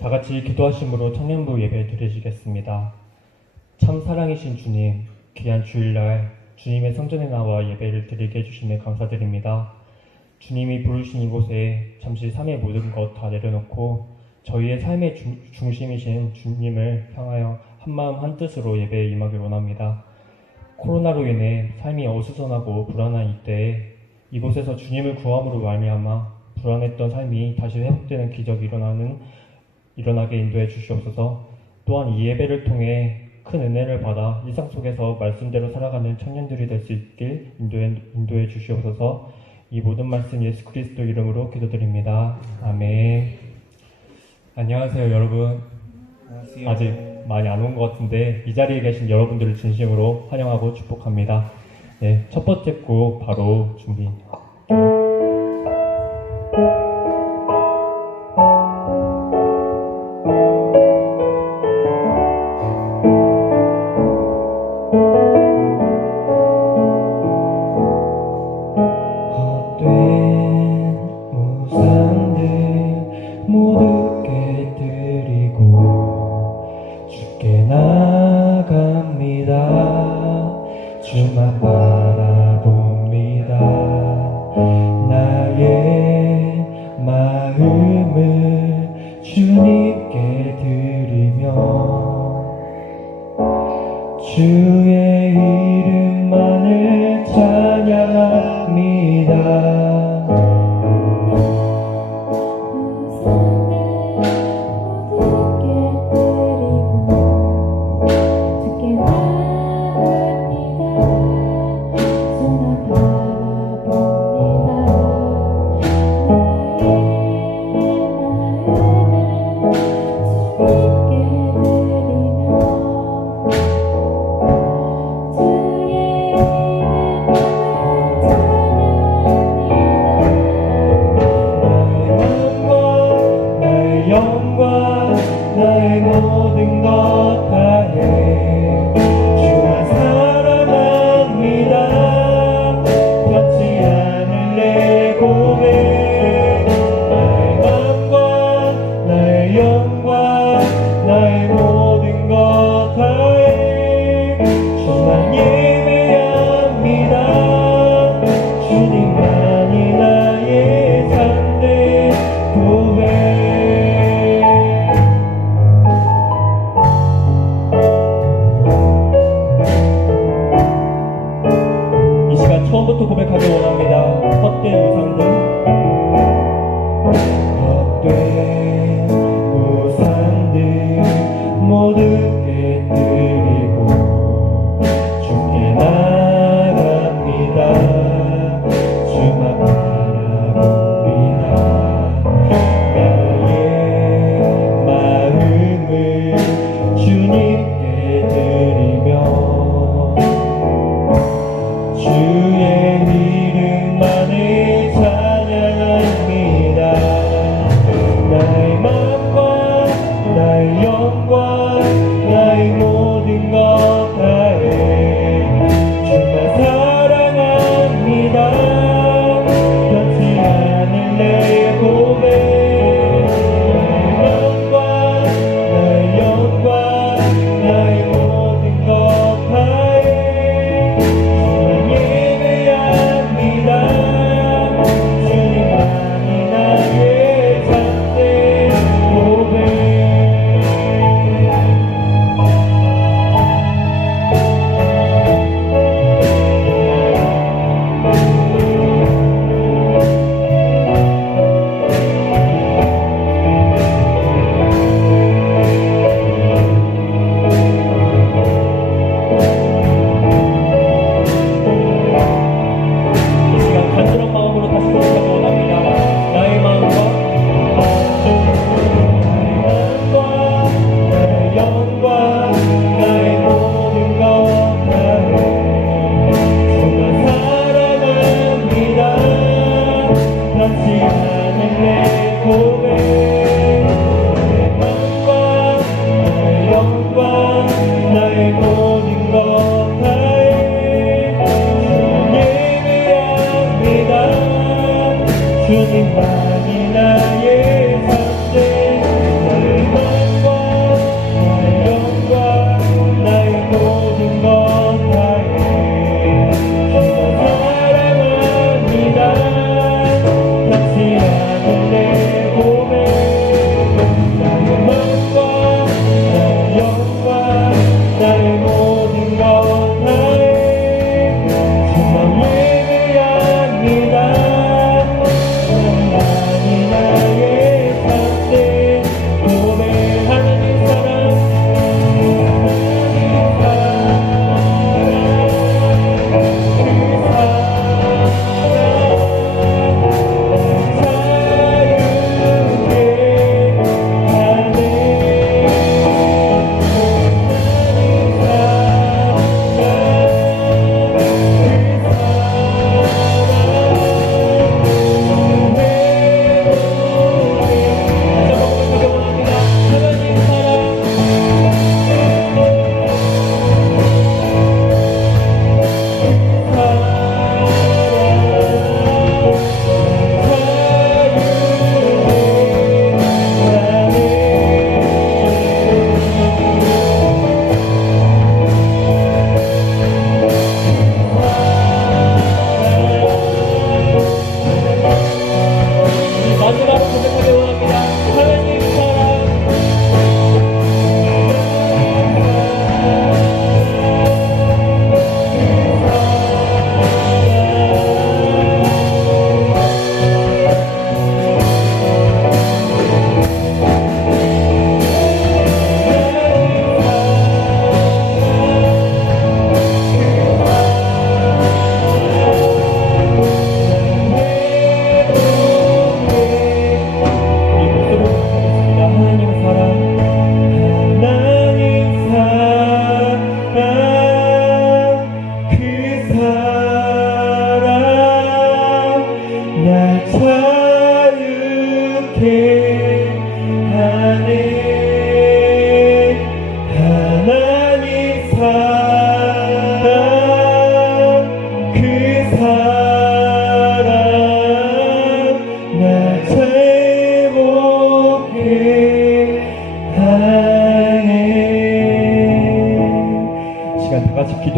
다 같이 기도하심으로 청년부 예배 드리시겠습니다. 참 사랑이신 주님, 귀한 주일날 주님의 성전에 나와 예배를 드리게 해주심에 감사드립니다. 주님이 부르신 이곳에 잠시 삶의 모든 것 다 내려놓고 저희의 삶의 중심이신 주님을 향하여 한마음 한뜻으로 예배에 임하길 원합니다. 코로나로 인해 삶이 어수선하고 불안한 이때에 이곳에서 주님을 구함으로 말미암아 불안했던 삶이 다시 회복되는 기적이 일어나게 인도해 주시옵소서. 또한 이 예배를 통해 큰 은혜를 받아 일상 속에서 말씀대로 살아가는 청년들이 될 수 있길 인도해 주시옵소서. 이 모든 말씀 예수 그리스도 이름으로 기도드립니다. 아멘. 안녕하세요 여러분. 안녕하세요. 아직 많이 안 온 것 같은데 이 자리에 계신 여러분들을 진심으로 환영하고 축복합니다. 네, 첫 번째 곡 바로 준비. 주만 바라봅니다. 나의 마음을 주님께 드리며 주의 이름만을 찬양합니다.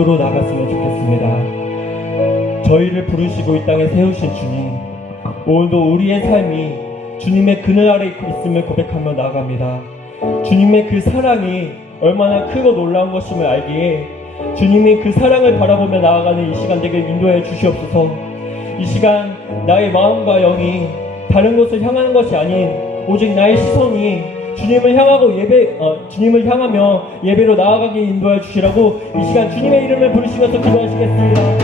기도로 나갔으면 좋겠습니다. 저희를 부르시고 이 땅에 세우신 주님, 오늘도 우리의 삶이 주님의 그늘 아래 있음을 고백하며 나아갑니다. 주님의 그 사랑이 얼마나 크고 놀라운 것임을 알기에 주님이 그 사랑을 바라보며 나아가는 이 시간 되게 인도해 주시옵소서. 이 시간 나의 마음과 영이 다른 곳을 향하는 것이 아닌 오직 나의 시선이 주님을 향하고 주님을 향하며 예배로 나아가게 인도해 주시라고 이 시간 주님의 이름을 부르시면서 기도하시겠습니다.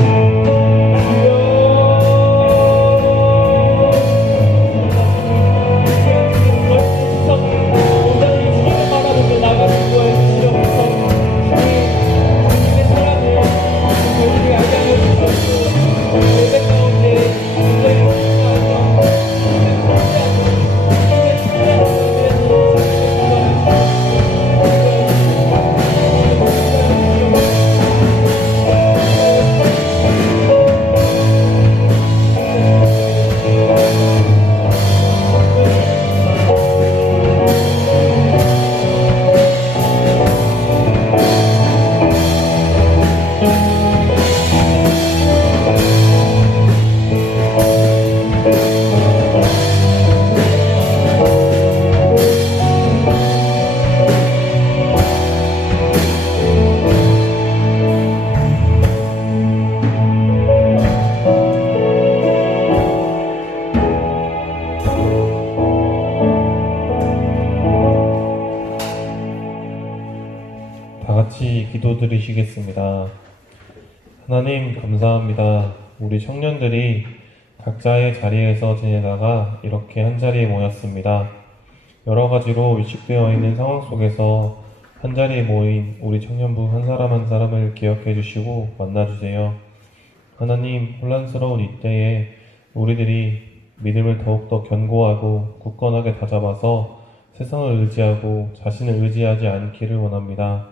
다 같이 기도드리시겠습니다. 하나님 감사합니다. 우리 청년들이 각자의 자리에서 지내다가 이렇게 한자리에 모였습니다. 여러 가지로 위축되어 있는 상황 속에서 한자리에 모인 우리 청년부 한 사람 한 사람을 기억해 주시고 만나주세요. 하나님, 혼란스러운 이때에 우리들이 믿음을 더욱더 견고하고 굳건하게 다잡아서 세상을 의지하고 자신을 의지하지 않기를 원합니다.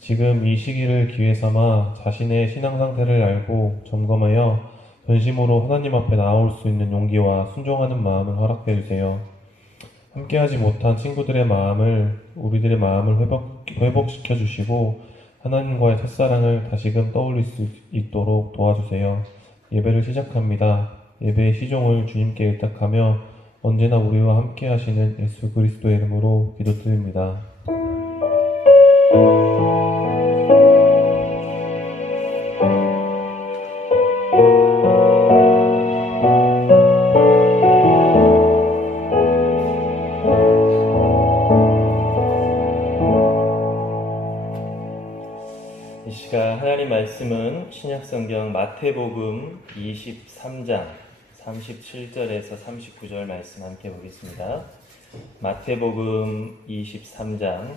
지금 이 시기를 기회 삼아 자신의 신앙 상태를 알고 점검하여 전심으로 하나님 앞에 나올 수 있는 용기와 순종하는 마음을 허락해 주세요. 함께하지 못한 친구들의 마음을, 우리들의 마음을 회복시켜 주시고 하나님과의 첫사랑을 다시금 떠올릴 수 있도록 도와주세요. 예배를 시작합니다. 예배의 시종을 주님께 의탁하며 언제나 우리와 함께 하시는 예수 그리스도의 이름으로 기도드립니다. 이 시간 하나님 말씀은 신약성경 마태복음 23장 37절에서 39절 말씀 함께 보겠습니다. 마태복음 23장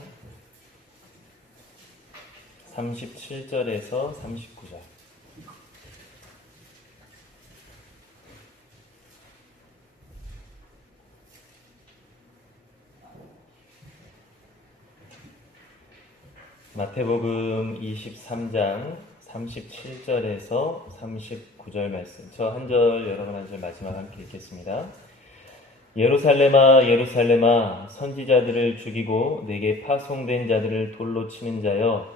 37절에서 39절. 마태복음 23장 37절에서 39절 말씀. 저 한 절, 여러분 한 절 마지막 함께 읽겠습니다. 예루살렘아, 예루살렘아, 선지자들을 죽이고 내게 파송된 자들을 돌로 치는 자여,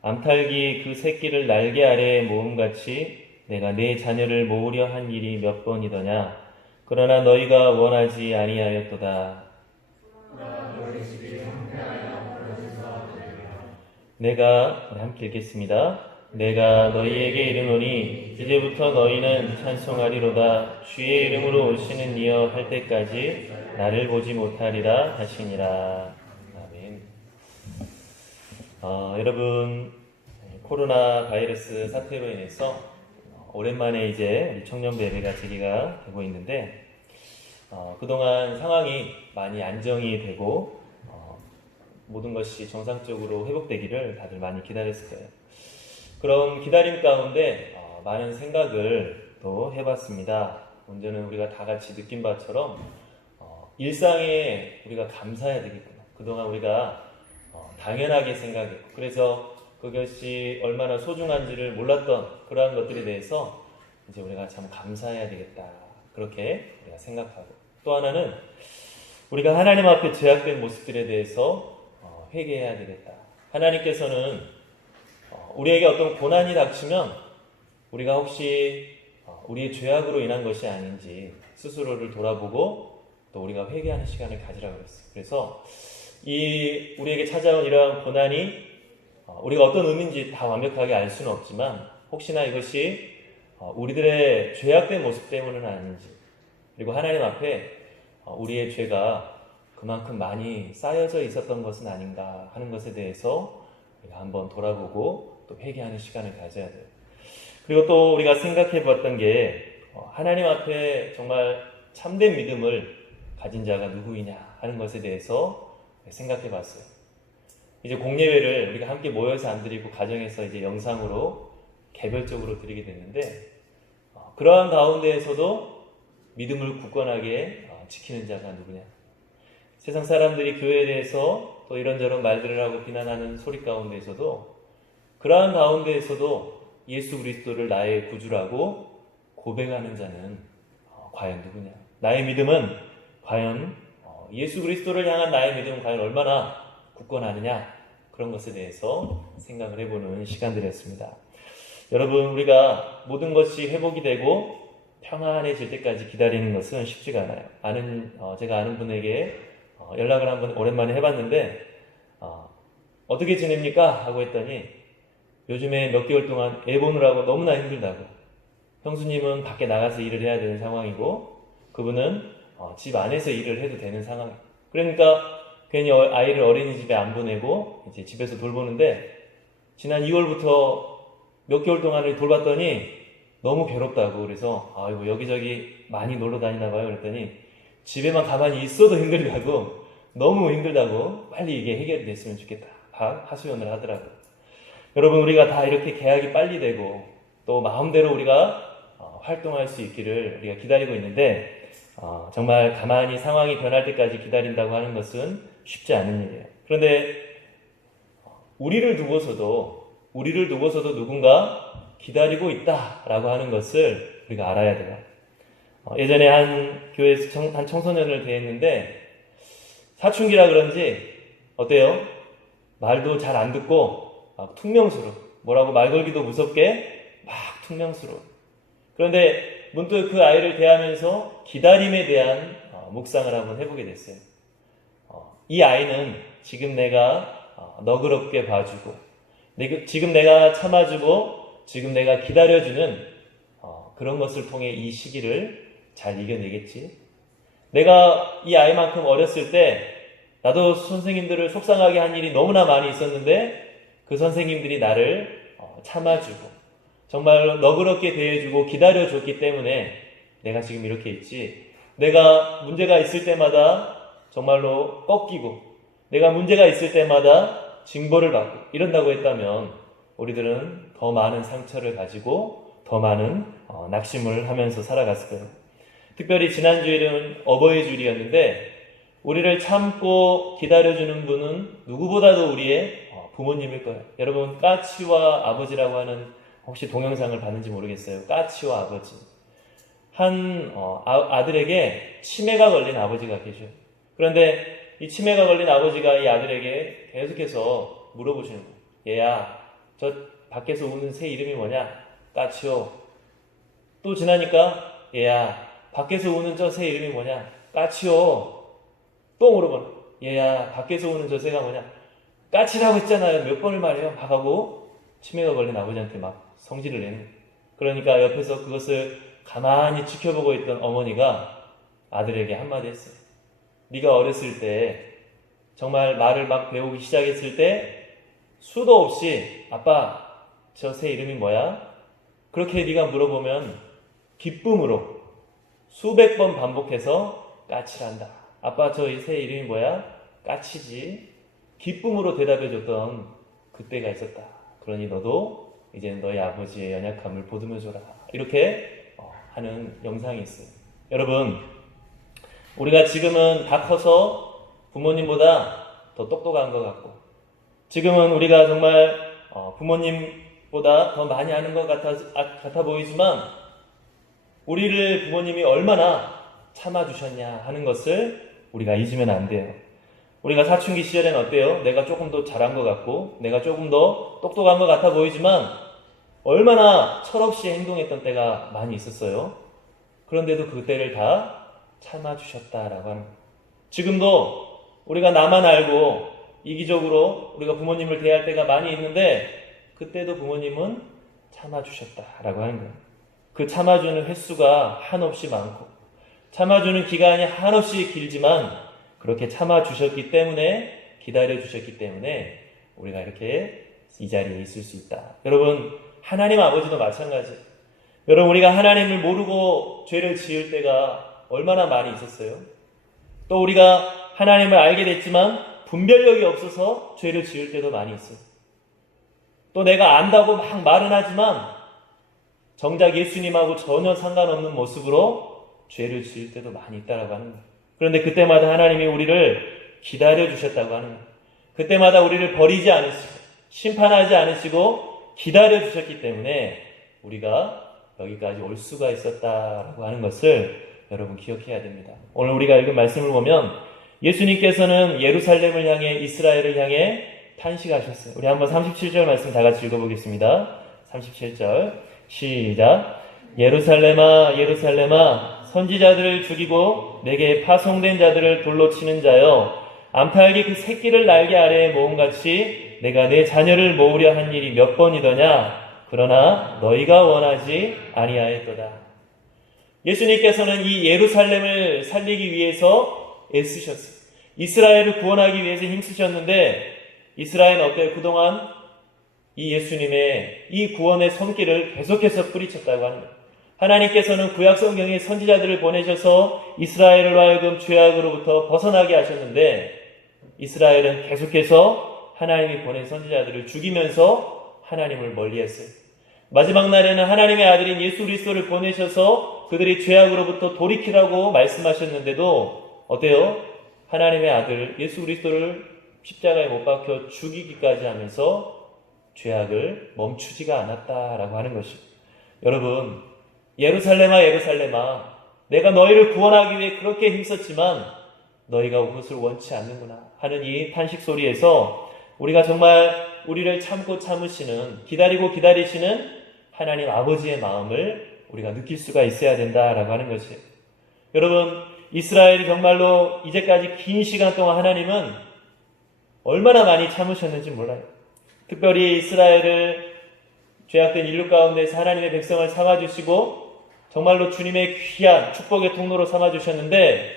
암탉이 그 새끼를 날개 아래에 모음같이 내가 내 자녀를 모으려 한 일이 몇 번이더냐. 그러나 너희가 원하지 아니하였도다. 내가, 우리 함께 읽겠습니다. 내가 너희에게 이르노니 이제부터 너희는 찬송하리로다. 주의 이름으로 오시는 이여 할 때까지 나를 보지 못하리라 하시니라. 아멘. 여러분, 코로나 바이러스 사태로 인해서 오랜만에 이제 우리 청년부 예배가 재개가 되고 있는데, 그동안 상황이 많이 안정이 되고 모든 것이 정상적으로 회복되기를 다들 많이 기다렸을 거예요. 그런 기다림 가운데 많은 생각을 또 해봤습니다. 먼저는 우리가 다 같이 느낀 바처럼 일상에 우리가 감사해야 되겠구나. 그동안 우리가 당연하게 생각했고, 그래서 그것이 얼마나 소중한지를 몰랐던 그러한 것들에 대해서 이제 우리가 참 감사해야 되겠다. 그렇게 우리가 생각하고, 또 하나는 우리가 하나님 앞에 제약된 모습들에 대해서 회개해야 되겠다. 하나님께서는 우리에게 어떤 고난이 닥치면 우리가 혹시 우리의 죄악으로 인한 것이 아닌지 스스로를 돌아보고 또 우리가 회개하는 시간을 가지라고 그랬어요. 그래서 우리에게 찾아온 이러한 고난이 우리가 어떤 의미인지 다 완벽하게 알 수는 없지만 혹시나 이것이 우리들의 죄악된 모습 때문은 아닌지, 그리고 하나님 앞에 우리의 죄가 그만큼 많이 쌓여져 있었던 것은 아닌가 하는 것에 대해서 우리가 한번 돌아보고 또 회개하는 시간을 가져야 돼요. 그리고 또 우리가 생각해 봤던 게 하나님 앞에 정말 참된 믿음을 가진 자가 누구이냐 하는 것에 대해서 생각해 봤어요. 이제 공예회를 우리가 함께 모여서 안 드리고 가정에서 이제 영상으로 개별적으로 드리게 됐는데 그러한 가운데에서도 믿음을 굳건하게 지키는 자가 누구냐. 세상 사람들이 교회에 대해서 또 이런저런 말들을 하고 비난하는 소리 가운데에서도 그러한 가운데에서도 예수 그리스도를 나의 구주라고 고백하는 자는 과연 누구냐. 나의 믿음은 과연 예수 그리스도를 향한 나의 믿음은 과연 얼마나 굳건하느냐, 그런 것에 대해서 생각을 해보는 시간들이었습니다. 여러분, 우리가 모든 것이 회복이 되고 평안해질 때까지 기다리는 것은 쉽지가 않아요. 제가 아는 분에게 연락을 한번 오랜만에 해봤는데 어떻게 지냅니까? 하고 했더니 요즘에 몇 개월 동안 애 보느라고 너무나 힘들다고. 형수님은 밖에 나가서 일을 해야 되는 상황이고 그분은 집 안에서 일을 해도 되는 상황이에요. 그러니까 괜히 아이를 어린이집에 안 보내고 이제 집에서 돌보는데 지난 2월부터 몇 개월 동안을 돌봤더니 너무 괴롭다고. 그래서 아이고 여기저기 많이 놀러 다니나 봐요. 그랬더니 집에만 가만히 있어도 힘들다고, 너무 힘들다고, 빨리 이게 해결이 됐으면 좋겠다 하소연을 하더라고요. 여러분, 우리가 다 이렇게 계약이 빨리 되고 또 마음대로 우리가 활동할 수 있기를 우리가 기다리고 있는데 정말 가만히 상황이 변할 때까지 기다린다고 하는 것은 쉽지 않은 일이에요. 그런데 우리를 두고서도 누군가 기다리고 있다라고 하는 것을 우리가 알아야 돼요. 예전에 한 교회에서 한 청소년을 대했는데 사춘기라 그런지 어때요? 말도 잘 안 듣고 막 퉁명스러워. 뭐라고 말 걸기도 무섭게 막 퉁명스러워. 그런데 문득 그 아이를 대하면서 기다림에 대한 묵상을 한번 해보게 됐어요. 이 아이는 지금 내가 너그럽게 봐주고 지금 내가 참아주고 지금 내가 기다려주는 그런 것을 통해 이 시기를 잘 이겨내겠지. 내가 이 아이만큼 어렸을 때 나도 선생님들을 속상하게 한 일이 너무나 많이 있었는데 그 선생님들이 나를 참아주고 정말 너그럽게 대해주고 기다려줬기 때문에 내가 지금 이렇게 있지. 내가 문제가 있을 때마다 정말로 꺾이고 내가 문제가 있을 때마다 징벌을 받고 이런다고 했다면 우리들은 더 많은 상처를 가지고 더 많은 낙심을 하면서 살아갔을 거예요. 특별히 지난주일은 어버이 주일이었는데 우리를 참고 기다려주는 분은 누구보다도 우리의 부모님일 거예요. 여러분, 까치와 아버지라고 하는 혹시 동영상을 봤는지 모르겠어요. 까치와 아버지. 한 아들에게 치매가 걸린 아버지가 계셔요. 그런데 이 치매가 걸린 아버지가 이 아들에게 계속해서 물어보시는 거예요. 얘야, 저 밖에서 우는 새 이름이 뭐냐? 까치요. 또 지나니까 얘야, 밖에서 우는 저 새 이름이 뭐냐? 까치요. 또 물어보는 거예요. 얘야, 밖에서 우는 저 새가 뭐냐? 까치라고 했잖아요. 몇 번을 말해요. 막 하고 치매가 걸린 아버지한테 막 성질을 내는 거예요. 그러니까 옆에서 그것을 가만히 지켜보고 있던 어머니가 아들에게 한마디 했어요. 네가 어렸을 때 정말 말을 막 배우기 시작했을 때 수도 없이 아빠 저 새 이름이 뭐야? 그렇게 네가 물어보면 기쁨으로 수백 번 반복해서 까치란다. 아빠 저 새 이름이 뭐야? 까치지. 기쁨으로 대답해줬던 그때가 있었다. 그러니 너도 이제 너희 아버지의 연약함을 보듬어줘라. 이렇게 하는 영상이 있어요. 여러분, 우리가 지금은 다 커서 부모님보다 더 똑똑한 것 같고 지금은 우리가 정말 부모님보다 더 많이 아는 것 같아 보이지만 우리를 부모님이 얼마나 참아주셨냐 하는 것을 우리가 잊으면 안 돼요. 우리가 사춘기 시절에는 어때요? 내가 조금 더 잘한 것 같고 내가 조금 더 똑똑한 것 같아 보이지만 얼마나 철없이 행동했던 때가 많이 있었어요. 그런데도 그때를 다 참아주셨다라고 하는 거예요. 지금도 우리가 나만 알고 이기적으로 우리가 부모님을 대할 때가 많이 있는데 그때도 부모님은 참아주셨다라고 하는 거예요. 그 참아주는 횟수가 한없이 많고 참아주는 기간이 한없이 길지만 그렇게 참아주셨기 때문에 기다려주셨기 때문에 우리가 이렇게 이 자리에 있을 수 있다. 여러분 하나님 아버지도 마찬가지. 여러분 우리가 하나님을 모르고 죄를 지을 때가 얼마나 많이 있었어요. 또 우리가 하나님을 알게 됐지만 분별력이 없어서 죄를 지을 때도 많이 있어요. 또 내가 안다고 막 말은 하지만 정작 예수님하고 전혀 상관없는 모습으로 죄를 지을 때도 많이 있다라고 하는 거예요. 그런데 그때마다 하나님이 우리를 기다려 주셨다고 하는 거예요. 그때마다 우리를 버리지 않으시고 심판하지 않으시고 기다려 주셨기 때문에 우리가 여기까지 올 수가 있었다라고 하는 것을 여러분 기억해야 됩니다. 오늘 우리가 읽은 말씀을 보면 예수님께서는 예루살렘을 향해 이스라엘을 향해 탄식하셨어요. 우리 한번 37절 말씀 다 같이 읽어보겠습니다. 37절 시작. 예루살렘아 예루살렘아 선지자들을 죽이고 내게 파송된 자들을 돌로 치는 자여 암탉이 그 새끼를 날개 아래에 모음같이 내가 내 자녀를 모으려 한 일이 몇 번이더냐. 그러나 너희가 원하지 아니하였도다. 예수님께서는 이 예루살렘을 살리기 위해서 애쓰셨어요. 이스라엘을 구원하기 위해서 힘쓰셨는데 이스라엘은 어때요? 그동안 이 예수님의 이 구원의 손길을 계속해서 뿌리쳤다고 하는 거예요. 하나님께서는 구약성경에 선지자들을 보내셔서 이스라엘을 하여금 죄악으로부터 벗어나게 하셨는데 이스라엘은 계속해서 하나님이 보낸 선지자들을 죽이면서 하나님을 멀리했어요. 마지막 날에는 하나님의 아들인 예수 그리스도를 보내셔서 그들이 죄악으로부터 돌이키라고 말씀하셨는데도 어때요? 하나님의 아들 예수 그리스도를 십자가에 못 박혀 죽이기까지 하면서 죄악을 멈추지가 않았다라고 하는 것이죠. 여러분 예루살렘아 예루살렘아 내가 너희를 구원하기 위해 그렇게 힘썼지만 너희가 그것을 원치 않는구나 하는 이 탄식 소리에서 우리가 정말 우리를 참고 참으시는 기다리고 기다리시는 하나님 아버지의 마음을 우리가 느낄 수가 있어야 된다라고 하는 것이에요. 여러분 이스라엘이 정말로 이제까지 긴 시간 동안 하나님은 얼마나 많이 참으셨는지 몰라요. 특별히 이스라엘을 죄악된 인류 가운데서 하나님의 백성을 삼아주시고 정말로 주님의 귀한 축복의 통로로 삼아주셨는데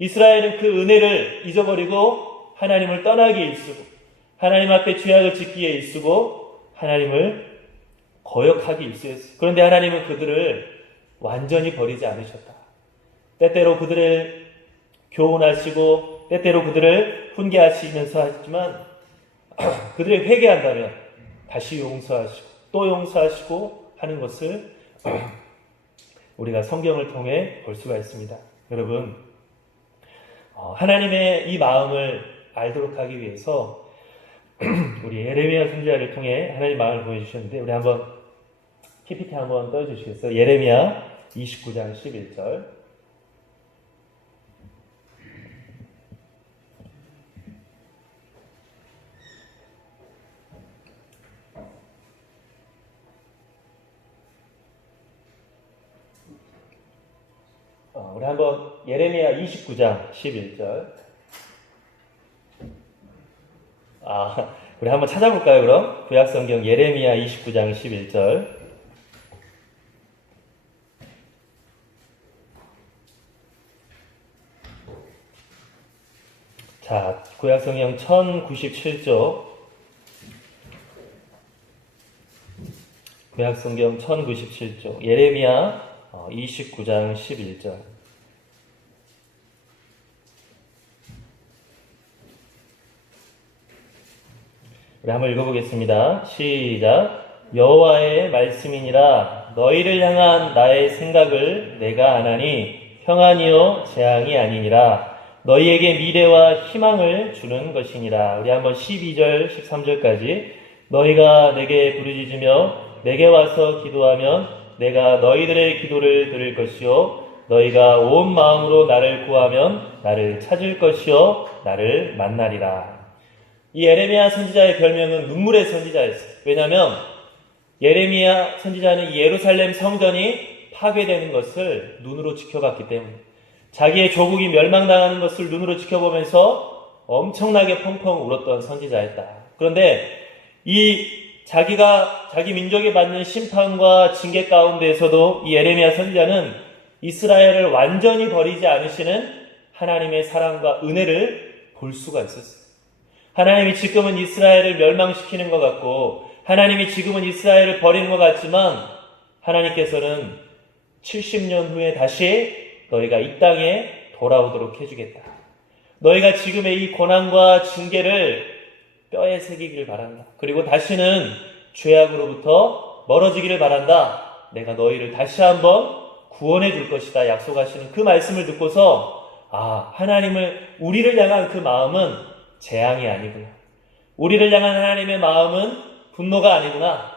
이스라엘은 그 은혜를 잊어버리고 하나님을 떠나기에 일쑤고 하나님 앞에 죄악을 짓기에 일쑤고 하나님을 거역하기에 일쑤였어요. 그런데 하나님은 그들을 완전히 버리지 않으셨다. 때때로 그들을 교훈하시고 때때로 그들을 훈계하시면서 하지만 그들이 회개한다면 다시 용서하시고 또 용서하시고 하는 것을 우리가 성경을 통해 볼 수가 있습니다. 여러분 하나님의 이 마음을 알도록 하기 위해서 우리 예레미야 선지자를 통해 하나님의 마음을 보여주셨는데 우리 한번 PPT 한번 떠주시겠어요? 예레미야 29장 11절 우리 한번 예레미야 29장 11절 우리 한번 찾아볼까요 그럼? 구약성경 예레미야 29장 11절 자, 구약성경 1097쪽 구약성경 1097쪽 예레미야 29장 11절 우리 한번 읽어보겠습니다. 시작. 여호와의 말씀이니라 너희를 향한 나의 생각을 내가 아나니 평안이요 재앙이 아니니라 너희에게 미래와 희망을 주는 것이니라. 우리 한번 12절 13절까지 너희가 내게 부르짖으며 내게 와서 기도하면 내가 너희들의 기도를 들을 것이요 너희가 온 마음으로 나를 구하면 나를 찾을 것이요 나를 만나리라. 이 예레미야 선지자의 별명은 눈물의 선지자였어요. 왜냐하면 예레미야 선지자는 이 예루살렘 성전이 파괴되는 것을 눈으로 지켜봤기 때문에, 자기의 조국이 멸망당하는 것을 눈으로 지켜보면서 엄청나게 펑펑 울었던 선지자였다. 그런데 이 자기 민족이 받는 심판과 징계 가운데에서도 이 예레미야 선지자는 이스라엘을 완전히 버리지 않으시는 하나님의 사랑과 은혜를 볼 수가 있었어요. 하나님이 지금은 이스라엘을 멸망시키는 것 같고, 하나님이 지금은 이스라엘을 버리는 것 같지만, 하나님께서는 70년 후에 다시 너희가 이 땅에 돌아오도록 해주겠다. 너희가 지금의 이 고난과 징계를 뼈에 새기기를 바란다. 그리고 다시는 죄악으로부터 멀어지기를 바란다. 내가 너희를 다시 한번 구원해 줄 것이다 약속하시는 그 말씀을 듣고서, 우리를 향한 그 마음은 재앙이 아니구나. 우리를 향한 하나님의 마음은 분노가 아니구나.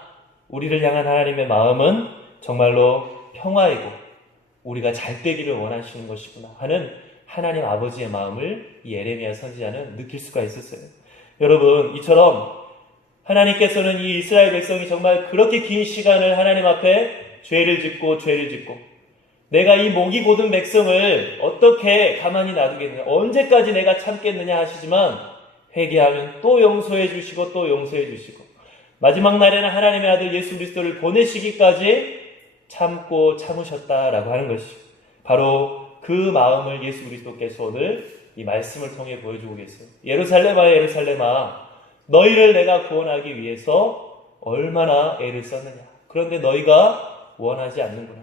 우리를 향한 하나님의 마음은 정말로 평화이고 우리가 잘 되기를 원하시는 것이구나 하는 하나님 아버지의 마음을 이 예레미야 선지자는 느낄 수가 있었어요. 여러분, 이처럼 하나님께서는 이 이스라엘 백성이 정말 그렇게 긴 시간을 하나님 앞에 죄를 짓고 내가 이 목이 곧은 백성을 어떻게 가만히 놔두겠느냐, 언제까지 내가 참겠느냐 하시지만 회개하면 또 용서해 주시고 또 용서해 주시고 마지막 날에는 하나님의 아들 예수 그리스도를 보내시기까지 참으셨다라고 하는 것이 바로 그 마음을 예수 그리스도께서 오늘 이 말씀을 통해 보여주고 계세요. 예루살렘아 예루살렘아, 너희를 내가 구원하기 위해서 얼마나 애를 썼느냐. 그런데 너희가 원하지 않는구나.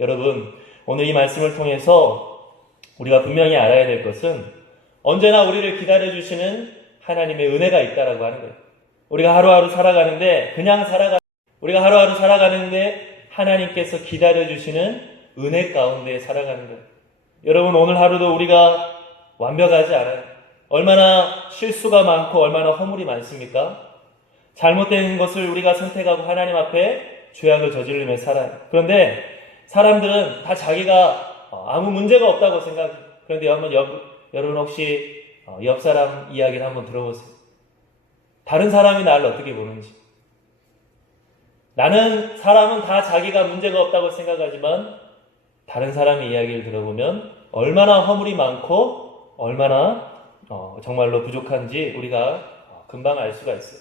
여러분, 오늘 이 말씀을 통해서 우리가 분명히 알아야 될 것은 언제나 우리를 기다려주시는 하나님의 은혜가 있다라고 하는 거예요. 우리가 하루하루 살아가는데 하나님께서 기다려주시는 은혜 가운데 살아가는 거예요. 여러분, 오늘 하루도 우리가 완벽하지 않아요. 얼마나 실수가 많고 얼마나 허물이 많습니까? 잘못된 것을 우리가 선택하고 하나님 앞에 죄악을 저지르며 살아요. 그런데 사람들은 다 자기가 아무 문제가 없다고 생각해요. 그런데 여러분 혹시 옆 사람 이야기를 한번 들어보세요. 다른 사람이 나를 어떻게 보는지. 사람은 다 자기가 문제가 없다고 생각하지만 다른 사람의 이야기를 들어보면 얼마나 허물이 많고 얼마나 정말로 부족한지 우리가 금방 알 수가 있어요.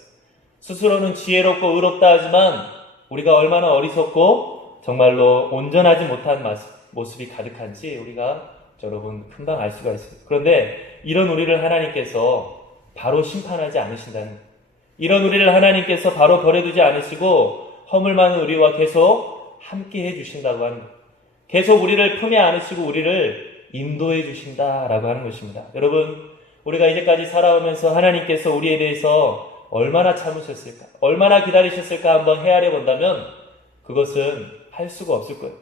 스스로는 지혜롭고 의롭다 하지만 우리가 얼마나 어리석고 정말로 온전하지 못한 모습이 가득한지 우리가 여러분 금방 알 수가 있어요. 그런데 이런 우리를 하나님께서 바로 심판하지 않으신다는 거예요. 이런 우리를 하나님께서 바로 버려두지 않으시고 허물 많은 우리와 계속 함께 해주신다고 하는 거예요. 계속 우리를 품에 안으시고 우리를 인도해 주신다라고 하는 것입니다. 여러분, 우리가 이제까지 살아오면서 하나님께서 우리에 대해서 얼마나 참으셨을까, 얼마나 기다리셨을까 한번 헤아려 본다면 그것은 할 수가 없을 거예요.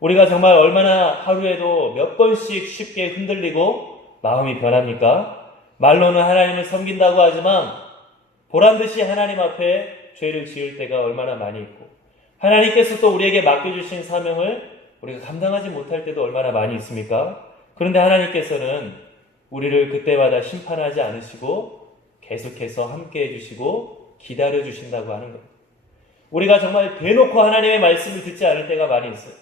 우리가 정말 얼마나 하루에도 몇 번씩 쉽게 흔들리고 마음이 변합니까? 말로는 하나님을 섬긴다고 하지만 보란듯이 하나님 앞에 죄를 지을 때가 얼마나 많이 있고, 하나님께서 또 우리에게 맡겨주신 사명을 우리가 감당하지 못할 때도 얼마나 많이 있습니까? 그런데 하나님께서는 우리를 그때마다 심판하지 않으시고 계속해서 함께 해주시고 기다려 주신다고 하는 겁니다. 우리가 정말 대놓고 하나님의 말씀을 듣지 않을 때가 많이 있어요.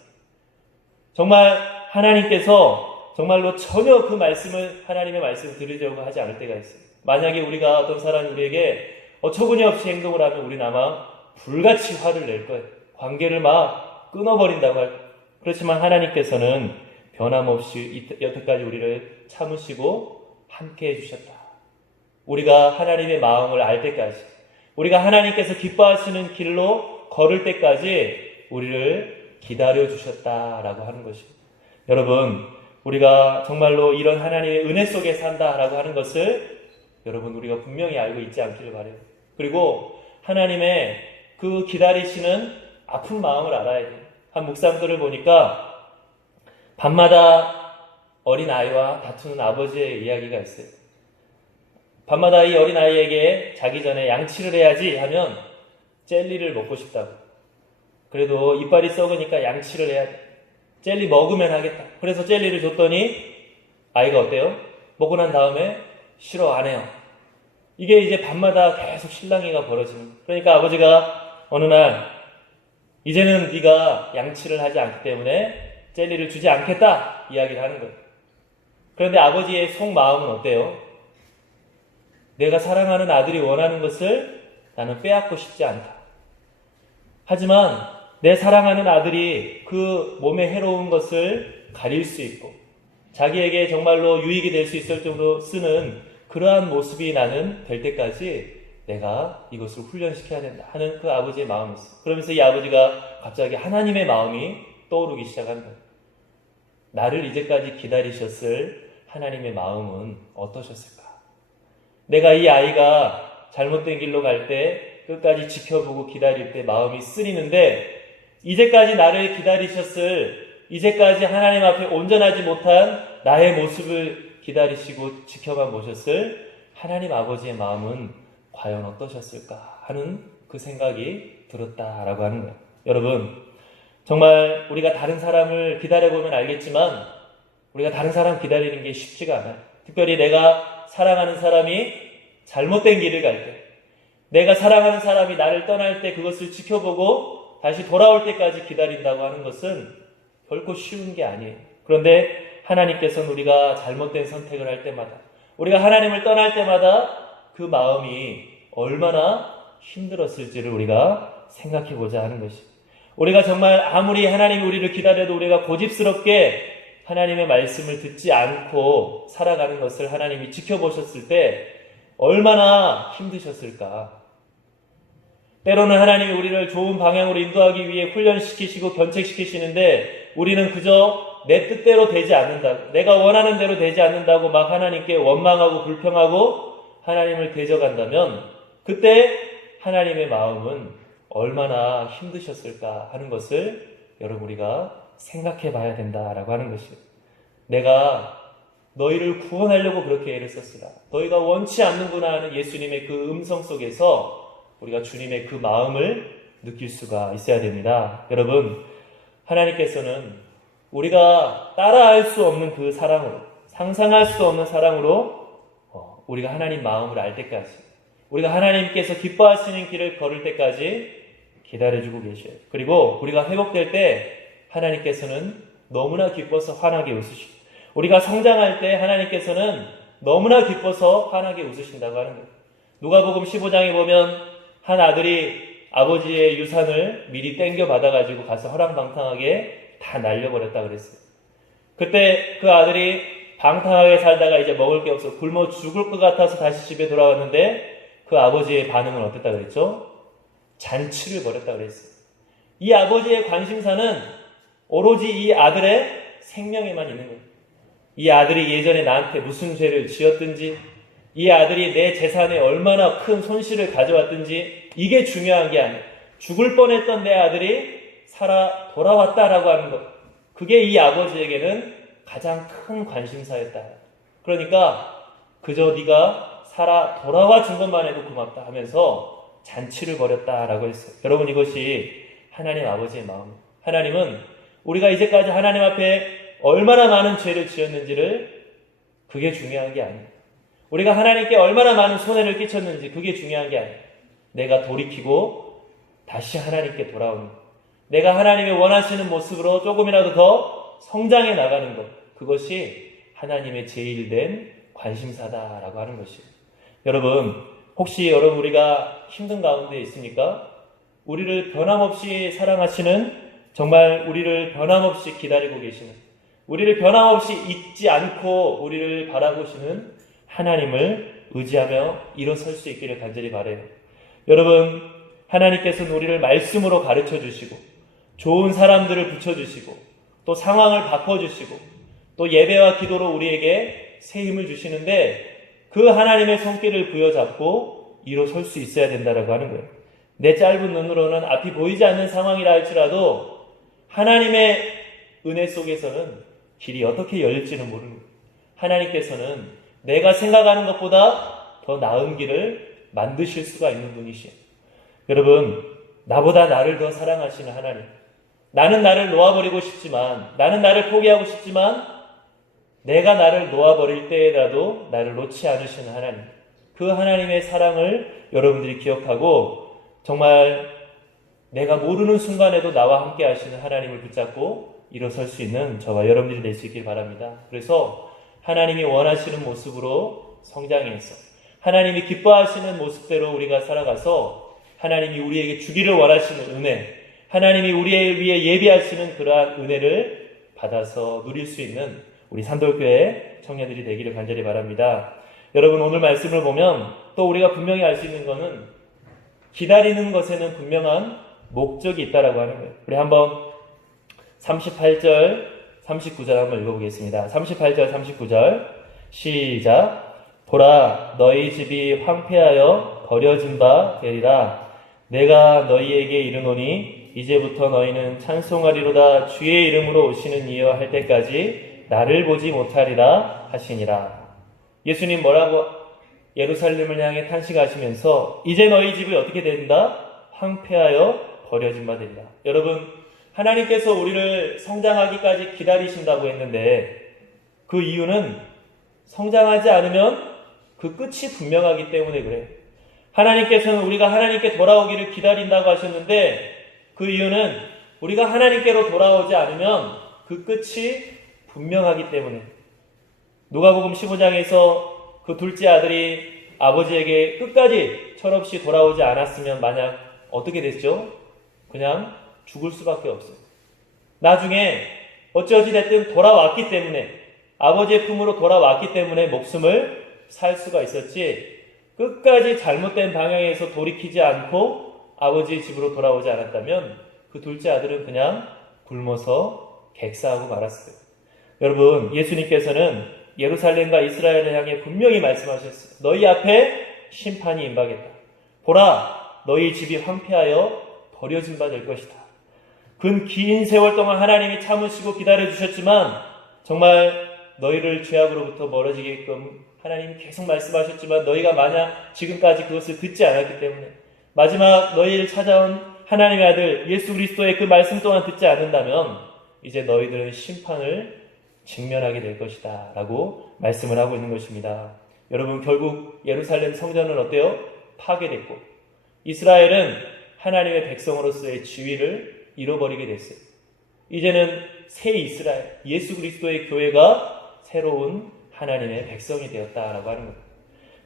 정말 하나님께서 정말로 전혀 그 말씀을, 하나님의 말씀을 들으려고 하지 않을 때가 있어요. 만약에 우리가 어떤 사람이 우리에게 어처구니 없이 행동을 하면 우리는 아마 불같이 화를 낼 거예요. 관계를 막 끊어버린다고 할 거예요. 그렇지만 하나님께서는 변함없이 여태까지 우리를 참으시고 함께 해주셨다. 우리가 하나님의 마음을 알 때까지, 우리가 하나님께서 기뻐하시는 길로 걸을 때까지 우리를 기다려주셨다라고 하는 것입니다. 여러분, 우리가 정말로 이런 하나님의 은혜 속에 산다라고 하는 것을 여러분 우리가 분명히 알고 있지 않기를 바라요. 그리고 하나님의 그 기다리시는 아픈 마음을 알아야 돼요. 한 목사님들을 보니까 밤마다 어린아이와 다투는 아버지의 이야기가 있어요. 밤마다 이 어린아이에게 자기 전에 양치를 해야지 하면 젤리를 먹고 싶다고. 그래도 이빨이 썩으니까 양치를 해야 돼. 젤리 먹으면 하겠다. 그래서 젤리를 줬더니 아이가 어때요? 먹고 난 다음에 싫어 안 해요. 이게 이제 밤마다 계속 실랑이가 벌어지는 거예요. 그러니까 아버지가 어느 날 이제는 네가 양치를 하지 않기 때문에 젤리를 주지 않겠다 이야기를 하는 거예요. 그런데 아버지의 속마음은 어때요? 내가 사랑하는 아들이 원하는 것을 나는 빼앗고 싶지 않다. 하지만 내 사랑하는 아들이 그 몸에 해로운 것을 가릴 수 있고 자기에게 정말로 유익이 될 수 있을 정도로 쓰는 그러한 모습이 나는 될 때까지 내가 이것을 훈련시켜야 된다 하는 그 아버지의 마음이 있어요. 그러면서 이 아버지가 갑자기 하나님의 마음이 떠오르기 시작한 거예요. 나를 이제까지 기다리셨을 하나님의 마음은 어떠셨을까? 내가 이 아이가 잘못된 길로 갈 때 끝까지 지켜보고 기다릴 때 마음이 쓰리는데 이제까지 나를 기다리셨을 이제까지 하나님 앞에 온전하지 못한 나의 모습을 기다리시고 지켜만 보셨을 하나님 아버지의 마음은 과연 어떠셨을까 하는 그 생각이 들었다라고 하는 거예요. 여러분, 정말 우리가 다른 사람을 기다려보면 알겠지만 우리가 다른 사람 기다리는 게 쉽지가 않아요. 특별히 내가 사랑하는 사람이 잘못된 길을 갈 때, 내가 사랑하는 사람이 나를 떠날 때 그것을 지켜보고 다시 돌아올 때까지 기다린다고 하는 것은 결코 쉬운 게 아니에요. 그런데 하나님께서는 우리가 잘못된 선택을 할 때마다, 우리가 하나님을 떠날 때마다 그 마음이 얼마나 힘들었을지를 우리가 생각해 보자 하는 것이에요. 우리가 정말 아무리 하나님이 우리를 기다려도 우리가 고집스럽게 하나님의 말씀을 듣지 않고 살아가는 것을 하나님이 지켜보셨을 때 얼마나 힘드셨을까. 때로는 하나님이 우리를 좋은 방향으로 인도하기 위해 훈련시키시고 견책시키시는데 우리는 그저 내 뜻대로 되지 않는다고, 내가 원하는 대로 되지 않는다고 막 하나님께 원망하고 불평하고 하나님을 대적한다면 그때 하나님의 마음은 얼마나 힘드셨을까 하는 것을 여러분 우리가 생각해 봐야 된다라고 하는 것이에요. 내가 너희를 구원하려고 그렇게 애를 썼으나 너희가 원치 않는구나 하는 예수님의 그 음성 속에서 우리가 주님의 그 마음을 느낄 수가 있어야 됩니다. 여러분, 하나님께서는 우리가 따라할 수 없는 그 사랑으로, 상상할 수 없는 사랑으로 우리가 하나님 마음을 알 때까지, 우리가 하나님께서 기뻐하시는 길을 걸을 때까지 기다려주고 계셔요. 그리고 우리가 회복될 때 하나님께서는 너무나 기뻐서 환하게 웃으시고, 우리가 성장할 때 하나님께서는 너무나 기뻐서 환하게 웃으신다고 하는 거예요. 누가복음 15장에 보면 한 아들이 아버지의 유산을 미리 땡겨 받아가지고 가서 허랑방탕하게 다 날려버렸다 그랬어요. 그때 그 아들이 방탕하게 살다가 이제 먹을 게 없어 굶어 죽을 것 같아서 다시 집에 돌아왔는데 그 아버지의 반응은 어땠다 그랬죠? 잔치를 벌였다 그랬어요. 이 아버지의 관심사는 오로지 이 아들의 생명에만 있는 거예요. 이 아들이 예전에 나한테 무슨 죄를 지었든지, 이 아들이 내 재산에 얼마나 큰 손실을 가져왔든지 이게 중요한 게 아니에요. 죽을 뻔했던 내 아들이 살아 돌아왔다라고 하는 것, 그게 이 아버지에게는 가장 큰 관심사였다. 그러니까 그저 네가 살아 돌아와 준 것만 해도 고맙다 하면서 잔치를 벌였다라고 했어요. 여러분, 이것이 하나님 아버지의 마음이에요. 하나님은 우리가 이제까지 하나님 앞에 얼마나 많은 죄를 지었는지를, 그게 중요한 게 아니에요. 우리가 하나님께 얼마나 많은 손해를 끼쳤는지 그게 중요한 게 아니에요. 내가 돌이키고 다시 하나님께 돌아오는 것, 내가 하나님이 원하시는 모습으로 조금이라도 더 성장해 나가는 것, 그것이 하나님의 제일된 관심사다라고 하는 것이에요. 여러분, 혹시 여러분 우리가 힘든 가운데 있습니까? 우리를 변함없이 사랑하시는, 정말 우리를 변함없이 기다리고 계시는, 우리를 변함없이 잊지 않고 우리를 바라보시는 하나님을 의지하며 일어설 수 있기를 간절히 바라요. 여러분, 하나님께서는 우리를 말씀으로 가르쳐 주시고 좋은 사람들을 붙여주시고 또 상황을 바꿔주시고 또 예배와 기도로 우리에게 새 힘을 주시는데 그 하나님의 손길을 부여잡고 일어설 수 있어야 된다라고 하는 거예요. 내 짧은 눈으로는 앞이 보이지 않는 상황이라 할지라도 하나님의 은혜 속에서는 길이 어떻게 열릴지는 모르는 거예요. 하나님께서는 내가 생각하는 것보다 더 나은 길을 만드실 수가 있는 분이시에요. 여러분, 나보다 나를 더 사랑하시는 하나님, 나는 나를 놓아버리고 싶지만, 나는 나를 포기하고 싶지만, 내가 나를 놓아버릴 때에라도 나를 놓지 않으시는 하나님, 그 하나님의 사랑을 여러분들이 기억하고 정말 내가 모르는 순간에도 나와 함께 하시는 하나님을 붙잡고 일어설 수 있는 저와 여러분들이 될 수 있길 바랍니다. 그래서 하나님이 원하시는 모습으로 성장해서 하나님이 기뻐하시는 모습대로 우리가 살아가서 하나님이 우리에게 주기를 원하시는 은혜, 하나님이 우리를 위해 예비하시는 그러한 은혜를 받아서 누릴 수 있는 우리 산돌교회 청년들이 되기를 간절히 바랍니다. 여러분, 오늘 말씀을 보면 또 우리가 분명히 알 수 있는 것은 기다리는 것에는 분명한 목적이 있다라고 하는 거예요. 우리 한번 38절, 39절 한번 읽어보겠습니다. 38절, 39절 시작. 보라, 너희 집이 황폐하여 버려진 바 되리라. 내가 너희에게 이르노니 이제부터 너희는 찬송하리로다. 주의 이름으로 오시는 이여 할 때까지 나를 보지 못하리라 하시니라. 예수님 뭐라고 예루살렘을 향해 탄식하시면서 이제 너희 집이 어떻게 된다? 황폐하여 버려진 바 된다. 여러분, 하나님께서 우리를 성장하기까지 기다리신다고 했는데 그 이유는 성장하지 않으면 그 끝이 분명하기 때문에 그래요. 하나님께서는 우리가 하나님께 돌아오기를 기다린다고 하셨는데 그 이유는 우리가 하나님께로 돌아오지 않으면 그 끝이 분명하기 때문에. 누가복음 15장에서 그 둘째 아들이 아버지에게 끝까지 철없이 돌아오지 않았으면 만약 어떻게 됐죠? 그냥 죽을 수밖에 없어요. 나중에 어찌어찌 됐든 돌아왔기 때문에, 아버지의 품으로 돌아왔기 때문에 목숨을 살 수가 있었지, 끝까지 잘못된 방향에서 돌이키지 않고 아버지의 집으로 돌아오지 않았다면 그 둘째 아들은 그냥 굶어서 객사하고 말았어요. 여러분, 예수님께서는 예루살렘과 이스라엘을 향해 분명히 말씀하셨어요. 너희 앞에 심판이 임하겠다. 보라, 너희 집이 황폐하여 버려진 바 될 것이다. 근 긴 세월 동안 하나님이 참으시고 기다려주셨지만 정말 너희를 죄악으로부터 멀어지게끔 하나님이 계속 말씀하셨지만 너희가 만약 지금까지 그것을 듣지 않았기 때문에 마지막 너희를 찾아온 하나님의 아들 예수 그리스도의 그 말씀 또한 듣지 않는다면 이제 너희들은 심판을 직면하게 될 것이다 라고 말씀을 하고 있는 것입니다. 여러분, 결국 예루살렘 성전은 어때요? 파괴됐고 이스라엘은 하나님의 백성으로서의 지위를 잃어버리게 됐어요. 이제는 새 이스라엘, 예수 그리스도의 교회가 새로운 하나님의 백성이 되었다라고 하는 겁니다.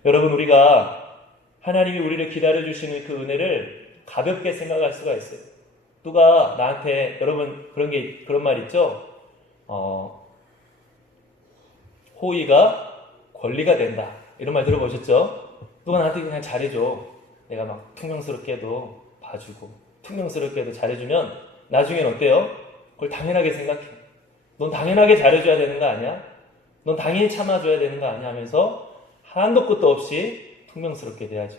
여러분, 우리가 하나님이 우리를 기다려주시는 그 은혜를 가볍게 생각할 수가 있어요. 누가 나한테, 여러분 그런 말 있죠? 호의가 권리가 된다. 이런 말 들어보셨죠? 누가 나한테 그냥 잘해줘. 내가 막 퉁명스럽게도 봐주고 퉁명스럽게도 잘해주면 나중엔 어때요? 그걸 당연하게 생각해. 넌 당연하게 잘해줘야 되는 거 아니야? 넌 당연히 참아줘야 되는 거 아니야? 하면서 한도 끝도 없이 퉁명스럽게 대하죠.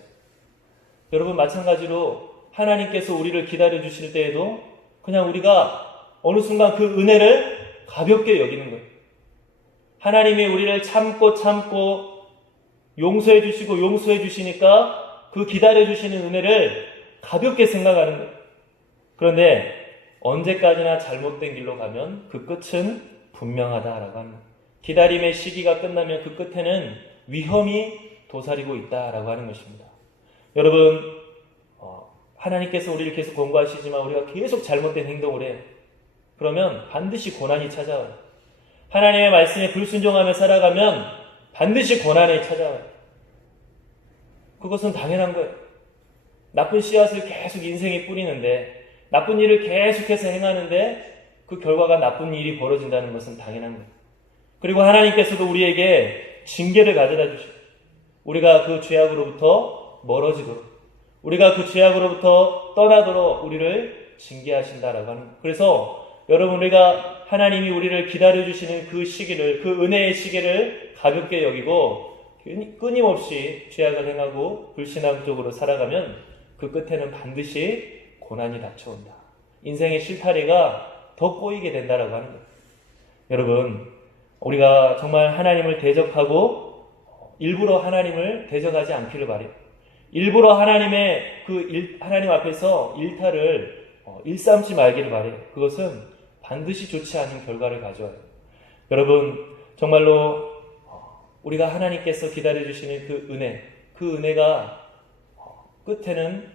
여러분, 마찬가지로 하나님께서 우리를 기다려주실 때에도 그냥 우리가 어느 순간 그 은혜를 가볍게 여기는 거예요. 하나님이 우리를 참고 용서해 주시고 용서해 주시니까 그 기다려 주시는 은혜를 가볍게 생각하는 거예요. 그런데 언제까지나 잘못된 길로 가면 그 끝은 분명하다라고 합니다. 기다림의 시기가 끝나면 그 끝에는 위험이 도사리고 있다라고 하는 것입니다. 여러분, 하나님께서 우리를 계속 권고하시지만 우리가 계속 잘못된 행동을 해요. 그러면 반드시 고난이 찾아와요. 하나님의 말씀에 불순종하며 살아가면 반드시 고난이 찾아와요. 그것은 당연한 거예요. 나쁜 씨앗을 계속 인생에 뿌리는데, 나쁜 일을 계속해서 행하는데 그 결과가 나쁜 일이 벌어진다는 것은 당연한 거예요. 그리고 하나님께서도 우리에게 징계를 가져다 주셔요. 우리가 그 죄악으로부터 멀어지도록, 우리가 그 죄악으로부터 떠나도록 우리를 징계하신다라고 하는 거예요. 그래서 여러분, 우리가 하나님이 우리를 기다려주시는 그 시기를, 그 은혜의 시기를 가볍게 여기고 끊임없이 죄악을 행하고 불신앙적으로 살아가면 그 끝에는 반드시 고난이 닥쳐온다. 인생의 실타래가 더 꼬이게 된다라고 하는 거예요. 여러분, 우리가 정말 하나님을 대적하고 일부러 하나님을 대적하지 않기를 바래요. 일부러 하나님 앞에서 일탈을 일삼지 말기를 바래요. 그것은 반드시 좋지 않은 결과를 가져와요. 여러분, 정말로 우리가 하나님께서 기다려주시는 그 은혜가 끝에는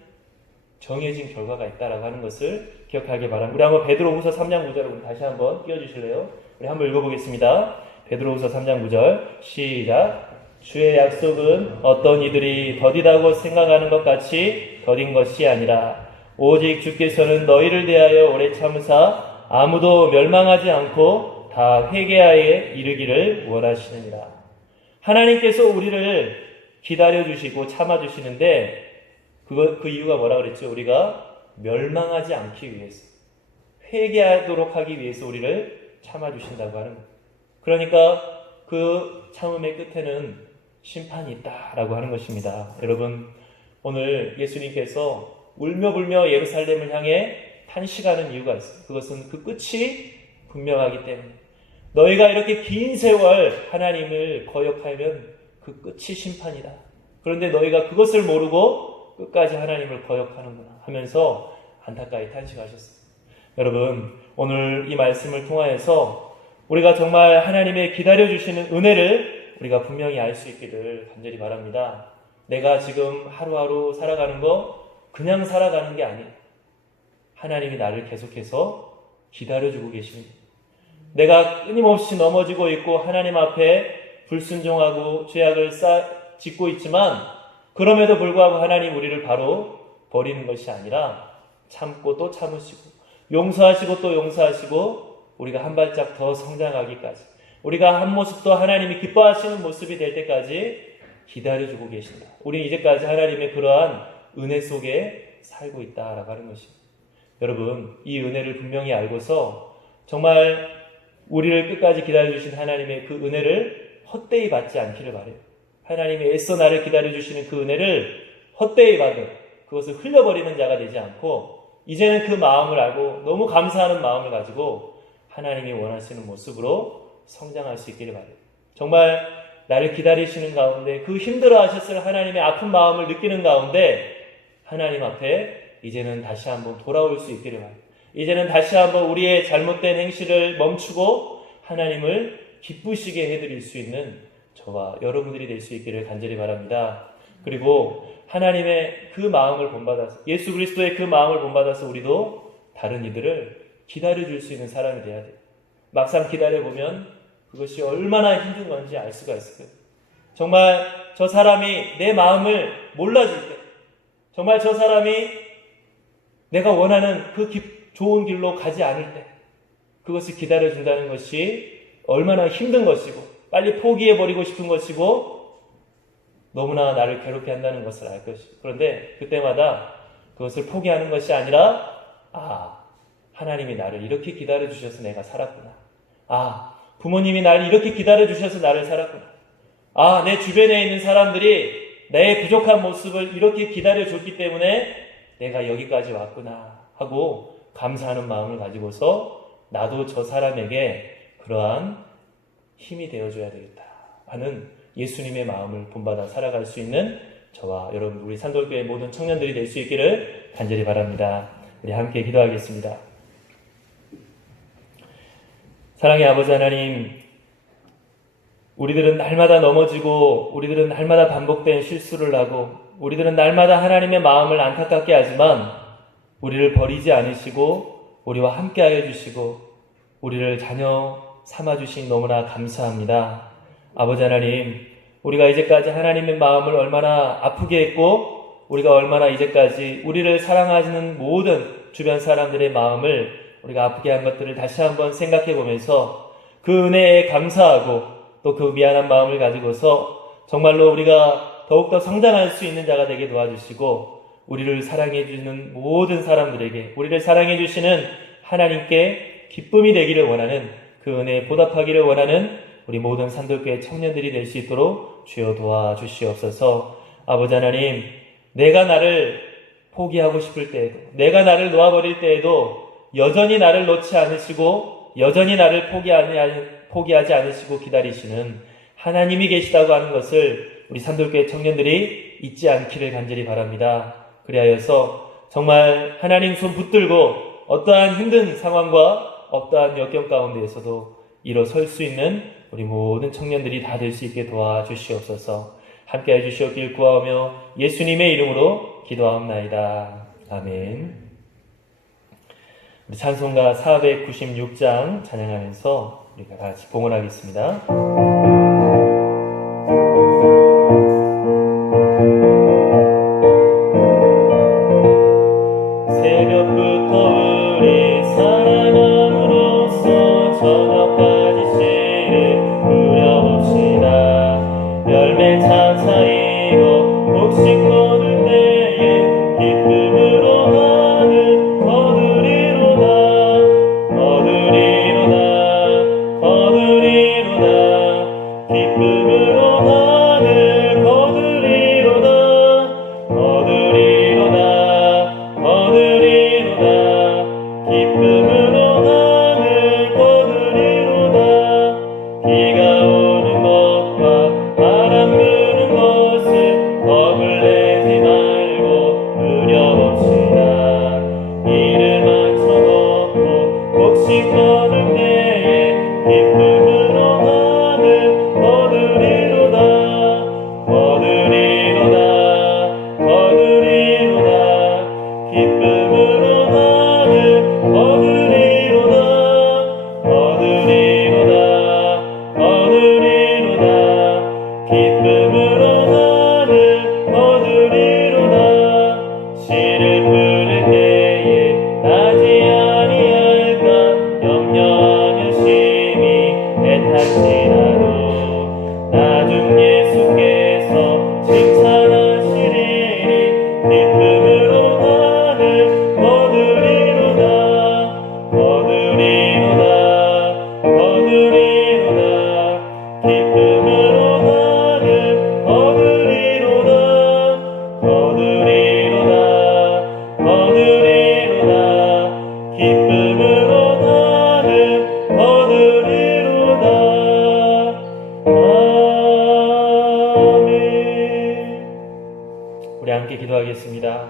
정해진 결과가 있다라고 하는 것을 기억하기 바랍니다. 우리 한번 베드로후서 3장 9절을 다시 한번 띄워주실래요? 우리 한번 읽어보겠습니다. 베드로후서 3장 9절 시작. 주의 약속은 어떤 이들이 더디다고 생각하는 것 같이 더딘 것이 아니라 오직 주께서는 너희를 대하여 오래 참으사 아무도 멸망하지 않고 다 회개하에 이르기를 원하시느니라. 하나님께서 우리를 기다려주시고 참아주시는데 그 이유가 뭐라 그랬죠? 우리가 멸망하지 않기 위해서, 회개하도록 하기 위해서 우리를 참아주신다고 하는 거예요. 그러니까 그 참음의 끝에는 심판이 있다라고 하는 것입니다. 여러분, 오늘 예수님께서 울며불며 예루살렘을 향해 탄식하는 이유가 있어요. 그것은 그 끝이 분명하기 때문에. 너희가 이렇게 긴 세월 하나님을 거역하면 그 끝이 심판이다. 그런데 너희가 그것을 모르고 끝까지 하나님을 거역하는구나 하면서 안타까이 탄식하셨어요. 여러분, 오늘 이 말씀을 통하여서 우리가 정말 하나님의 기다려주시는 은혜를 우리가 분명히 알 수 있기를 간절히 바랍니다. 내가 지금 하루하루 살아가는 거 그냥 살아가는 게 아니에요. 하나님이 나를 계속해서 기다려주고 계십니다. 내가 끊임없이 넘어지고 있고 하나님 앞에 불순종하고 죄악을 짓고 있지만 그럼에도 불구하고 하나님 우리를 바로 버리는 것이 아니라 참고 또 참으시고 용서하시고 또 용서하시고 우리가 한 발짝 더 성장하기까지, 우리가 한 모습 더 하나님이 기뻐하시는 모습이 될 때까지 기다려주고 계신다. 우리는 이제까지 하나님의 그러한 은혜 속에 살고 있다라고 하는 것입니다. 여러분, 이 은혜를 분명히 알고서 정말 우리를 끝까지 기다려주신 하나님의 그 은혜를 헛되이 받지 않기를 바라요. 하나님이 애써 나를 기다려주시는 그 은혜를 헛되이 받은, 그것을 흘려버리는 자가 되지 않고 이제는 그 마음을 알고 너무 감사하는 마음을 가지고 하나님이 원하시는 모습으로 성장할 수 있기를 바라요. 정말 나를 기다리시는 가운데 그 힘들어하셨을 하나님의 아픈 마음을 느끼는 가운데 하나님 앞에 이제는 다시 한번 돌아올 수 있기를 바라요. 이제는 다시 한번 우리의 잘못된 행실을 멈추고 하나님을 기쁘시게 해드릴 수 있는 저와 여러분들이 될 수 있기를 간절히 바랍니다. 그리고 하나님의 그 마음을 본받아서, 예수 그리스도의 그 마음을 본받아서 우리도 다른 이들을 기다려줄 수 있는 사람이 돼야 돼요. 막상 기다려보면 그것이 얼마나 힘든 건지 알 수가 있을 거예요. 정말 저 사람이 내 마음을 몰라줄 때, 정말 저 사람이 내가 원하는 그 좋은 길로 가지 않을 때 그것을 기다려준다는 것이 얼마나 힘든 것이고 빨리 포기해버리고 싶은 것이고 너무나 나를 괴롭게 한다는 것을 알 것이고, 그런데 그때마다 그것을 포기하는 것이 아니라 하나님이 나를 이렇게 기다려주셔서 내가 살았구나. 부모님이 나를 이렇게 기다려주셔서 나를 살았구나. 내 주변에 있는 사람들이 내 부족한 모습을 이렇게 기다려줬기 때문에 내가 여기까지 왔구나 하고 감사하는 마음을 가지고서 나도 저 사람에게 그러한 힘이 되어줘야 되겠다 하는 예수님의 마음을 본받아 살아갈 수 있는 저와 여러분, 우리 산돌교회 모든 청년들이 될 수 있기를 간절히 바랍니다. 우리 함께 기도하겠습니다. 사랑의 아버지 하나님, 우리들은 날마다 넘어지고 우리들은 날마다 반복된 실수를 하고 우리들은 날마다 하나님의 마음을 안타깝게 하지만 우리를 버리지 않으시고 우리와 함께하여 주시고 우리를 자녀 삼아주신 너무나 감사합니다. 아버지 하나님, 우리가 이제까지 하나님의 마음을 얼마나 아프게 했고 우리가 얼마나 이제까지 우리를 사랑하시는 모든 주변 사람들의 마음을 우리가 아프게 한 것들을 다시 한번 생각해 보면서 그 은혜에 감사하고 또 그 미안한 마음을 가지고서 정말로 우리가 더욱더 성장할 수 있는 자가 되게 도와주시고 우리를 사랑해 주는 모든 사람들에게 우리를 사랑해 주시는 하나님께 기쁨이 되기를 원하는 그 은혜에 보답하기를 원하는 우리 모든 산돌교회 청년들이 될 수 있도록 주여 도와주시옵소서. 아버지 하나님, 내가 나를 포기하고 싶을 때에도, 내가 나를 놓아버릴 때에도 여전히 나를 놓지 않으시고 여전히 나를 포기하지 않으시고 기다리시는 하나님이 계시다고 하는 것을 우리 산돌교회 청년들이 잊지 않기를 간절히 바랍니다. 그리하여서 정말 하나님 손 붙들고 어떠한 힘든 상황과 어떠한 역경 가운데에서도 일어설 수 있는 우리 모든 청년들이 다 될 수 있게 도와주시옵소서. 함께해 주시옵길 구하오며 예수님의 이름으로 기도하옵나이다. 아멘. 우리 찬송가 496장 찬양하면서 우리가 같이 봉헌하겠습니다. 새벽부터 우리 사랑함으로써 저녁까지 씨를 누려봅시다. 열매 차차이고 곡식 거둘 때에 기쁨으로 하늘 거두리로다. 거두리로다. 거두리로다. 기쁨으로 하늘 거두리로다. 거두리로다. 거두리로다. 기쁨으로 하늘 거두리로다. 비가 오는 것과 바람 부는 것을 겁을 내지 말고 누려봅시다. 이를 맞춰놓고 곡식 거둘 때에 기쁨으로 하늘 거두리로다. 거두리로다. 거두리로다. 기쁨으로 하늘 거두리로다. 거두리로다. 거두리로다. 기쁨으로 하늘 거두리로다. 씨를 뿌릴 때에 나지 아니할까 염려하며 심히 애탄치나도 나중 예수께서 칭찬하시리니 기쁨으로 하늘 거두리로다. 거두리로다. 거두리로다. 기쁨으로 하늘 거두리로다. 거두리로다. 거두리로다. 기쁨으로 하늘 거두리로다. 아멘. 우리 함께 기도하겠습니다.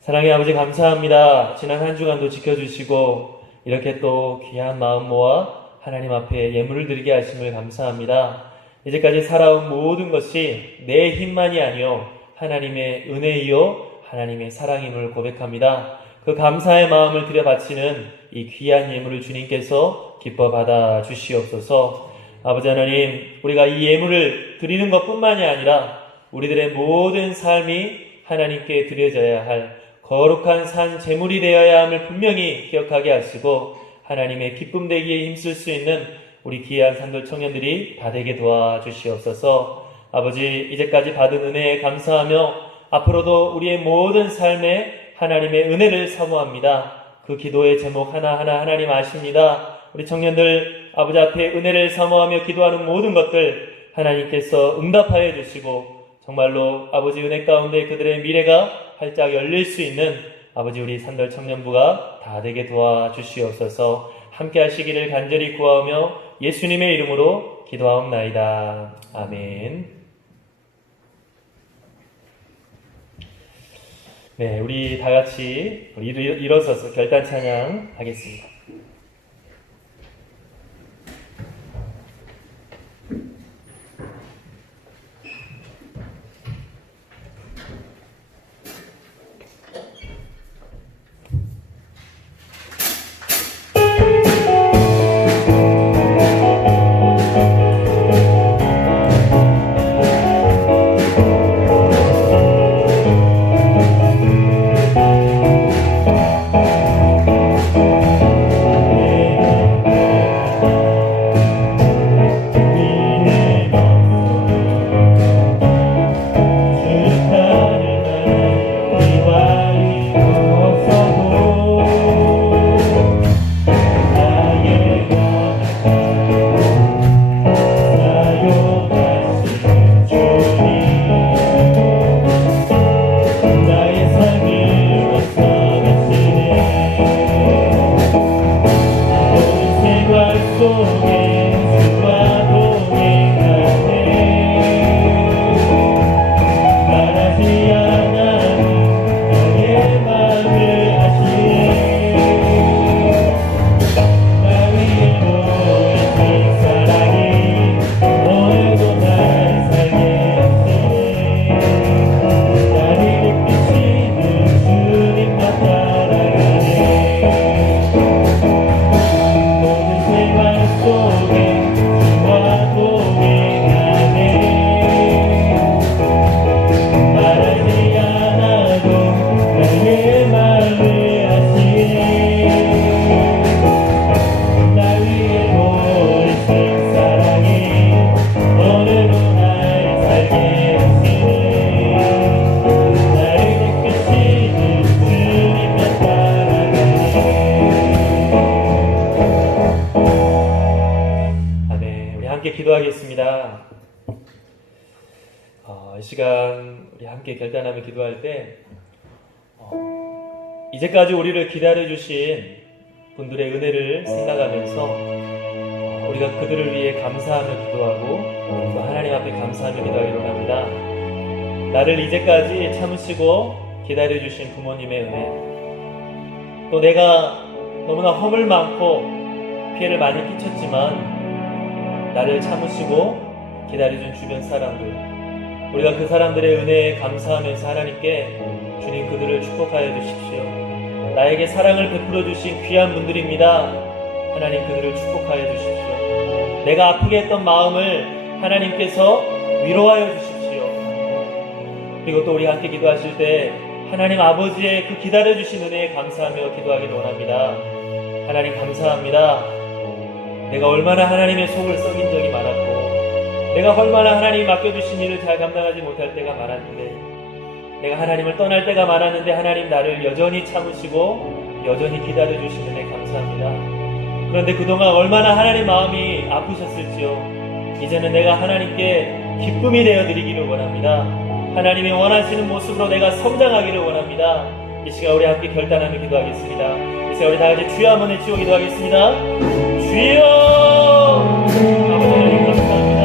사랑의 아버지 감사합니다. 지난 한 주간도 지켜주시고 이렇게 또 귀한 마음 모아 하나님 앞에 예물을 드리게 하심을 감사합니다. 이제까지 살아온 모든 것이 내 힘만이 아니요 하나님의 은혜이요 하나님의 사랑임을 고백합니다. 그 감사의 마음을 들여바치는 이 귀한 예물을 주님께서 기뻐 받아 주시옵소서. 아버지 하나님, 우리가 이 예물을 드리는 것뿐만이 아니라 우리들의 모든 삶이 하나님께 드려져야 할 거룩한 산 제물이 되어야 함을 분명히 기억하게 하시고 하나님의 기쁨 되기에 힘쓸 수 있는 우리 귀한 산돌 청년들이 다 되게 도와주시옵소서. 아버지, 이제까지 받은 은혜에 감사하며 앞으로도 우리의 모든 삶에 하나님의 은혜를 사모합니다. 그 기도의 제목 하나하나 하나님 아십니다. 우리 청년들 아버지 앞에 은혜를 사모하며 기도하는 모든 것들 하나님께서 응답하여 주시고 정말로 아버지 은혜 가운데 그들의 미래가 활짝 열릴 수 있는 아버지 우리 산돌 청년부가 다 되게 도와주시옵소서. 함께 하시기를 간절히 구하오며 예수님의 이름으로 기도하옵나이다. 아멘. 네, 우리 다 같이 일어서서 결단 찬양 하겠습니다. 참 우리 함께 결단하며 기도할 때 이제까지 우리를 기다려주신 분들의 은혜를 생각하면서 우리가 그들을 위해 감사하며 기도하고 또 하나님 앞에 감사하며 기도하기로 합니다. 나를 이제까지 참으시고 기다려주신 부모님의 은혜, 또 내가 너무나 허물 많고 피해를 많이 끼쳤지만 나를 참으시고 기다려준 주변 사람들, 우리가 그 사람들의 은혜에 감사하면서 하나님께 주님 그들을 축복하여 주십시오. 나에게 사랑을 베풀어 주신 귀한 분들입니다. 하나님 그들을 축복하여 주십시오. 내가 아프게 했던 마음을 하나님께서 위로하여 주십시오. 그리고 또 우리 함께 기도하실 때 하나님 아버지의 그 기다려주신 은혜에 감사하며 기도하기를 원합니다. 하나님 감사합니다. 내가 얼마나 하나님의 속을 썩인 적이 많았고 내가 얼마나 하나님이 맡겨주신 일을 잘 감당하지 못할 때가 많았는데 내가 하나님을 떠날 때가 많았는데 하나님 나를 여전히 참으시고 여전히 기다려주신 은혜 감사합니다. 그런데 그동안 얼마나 하나님 마음이 아프셨을지요. 이제는 내가 하나님께 기쁨이 되어드리기를 원합니다. 하나님이 원하시는 모습으로 내가 성장하기를 원합니다. 이 시간 우리 함께 결단하며 기도하겠습니다. 이 시간 우리 다같이 주여 한번 외치고 기도하겠습니다. 주여! 아버지 하나님 감사합니다.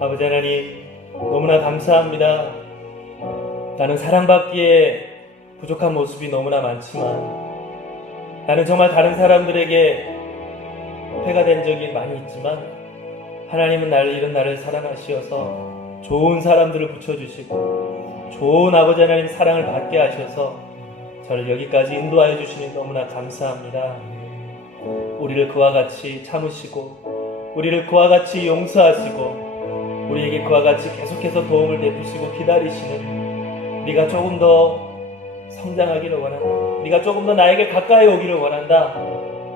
아버지 하나님 너무나 감사합니다. 나는 사랑받기에 부족한 모습이 너무나 많지만 나는 정말 다른 사람들에게 폐가 된 적이 많이 있지만 하나님은 이런 나를 사랑하시어서 좋은 사람들을 붙여주시고 좋은 아버지 하나님 사랑을 받게 하셔서 저를 여기까지 인도하여 주시니 너무나 감사합니다. 우리를 그와 같이 참으시고 우리를 그와 같이 용서하시고 우리에게 그와 같이 계속해서 도움을 베푸시고 기다리시는 네가 조금 더 성장하기를 원한다. 네가 조금 더 나에게 가까이 오기를 원한다.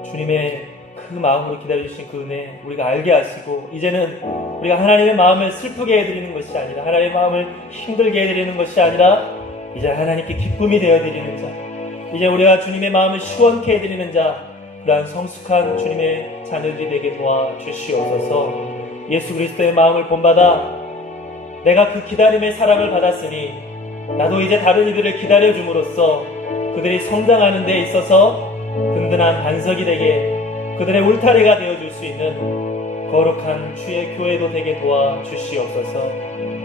주님의 그 마음으로 기다려주신 그 은혜 우리가 알게 하시고 이제는 우리가 하나님의 마음을 슬프게 해드리는 것이 아니라 하나님의 마음을 힘들게 해드리는 것이 아니라 이제 하나님께 기쁨이 되어드리는 자, 이제 우리가 주님의 마음을 시원케 해드리는 자, 그러한 성숙한 주님의 자녀들이 되게 도와주시옵소서. 예수 그리스도의 마음을 본받아 내가 그 기다림의 사랑을 받았으니 나도 이제 다른 이들을 기다려줌으로써 그들이 성장하는 데 있어서 든든한 반석이 되게 그들의 울타리가 되어줄 수 있는 거룩한 주의 교회도 되게 도와주시옵소서.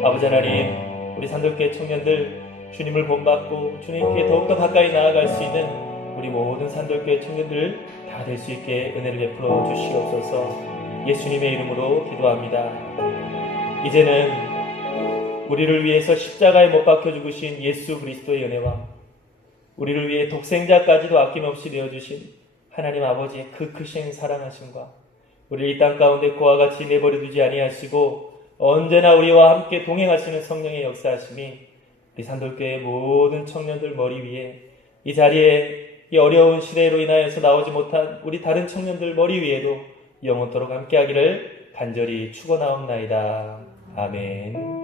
아버지 하나님, 우리 산돌교회 청년들 주님을 본받고 주님께 더욱더 가까이 나아갈 수 있는 우리 모든 산돌교회 청년들 다 될 수 있게 은혜를 베풀어 주시옵소서. 예수님의 이름으로 기도합니다. 이제는 우리를 위해서 십자가에 못 박혀 죽으신 예수 그리스도의 은혜와 우리를 위해 독생자까지도 아낌없이 내어주신 하나님 아버지의 그 크신 사랑하심과 우리 이 땅 가운데 그와 같이 내버려 두지 아니하시고 언제나 우리와 함께 동행하시는 성령의 역사하심이 우리 산돌교회 모든 청년들 머리 위에 이 자리에 이 어려운 시대로 인하여서 나오지 못한 우리 다른 청년들 머리 위에도 영원토록 함께하기를 간절히 축원하옵나이다. 아멘.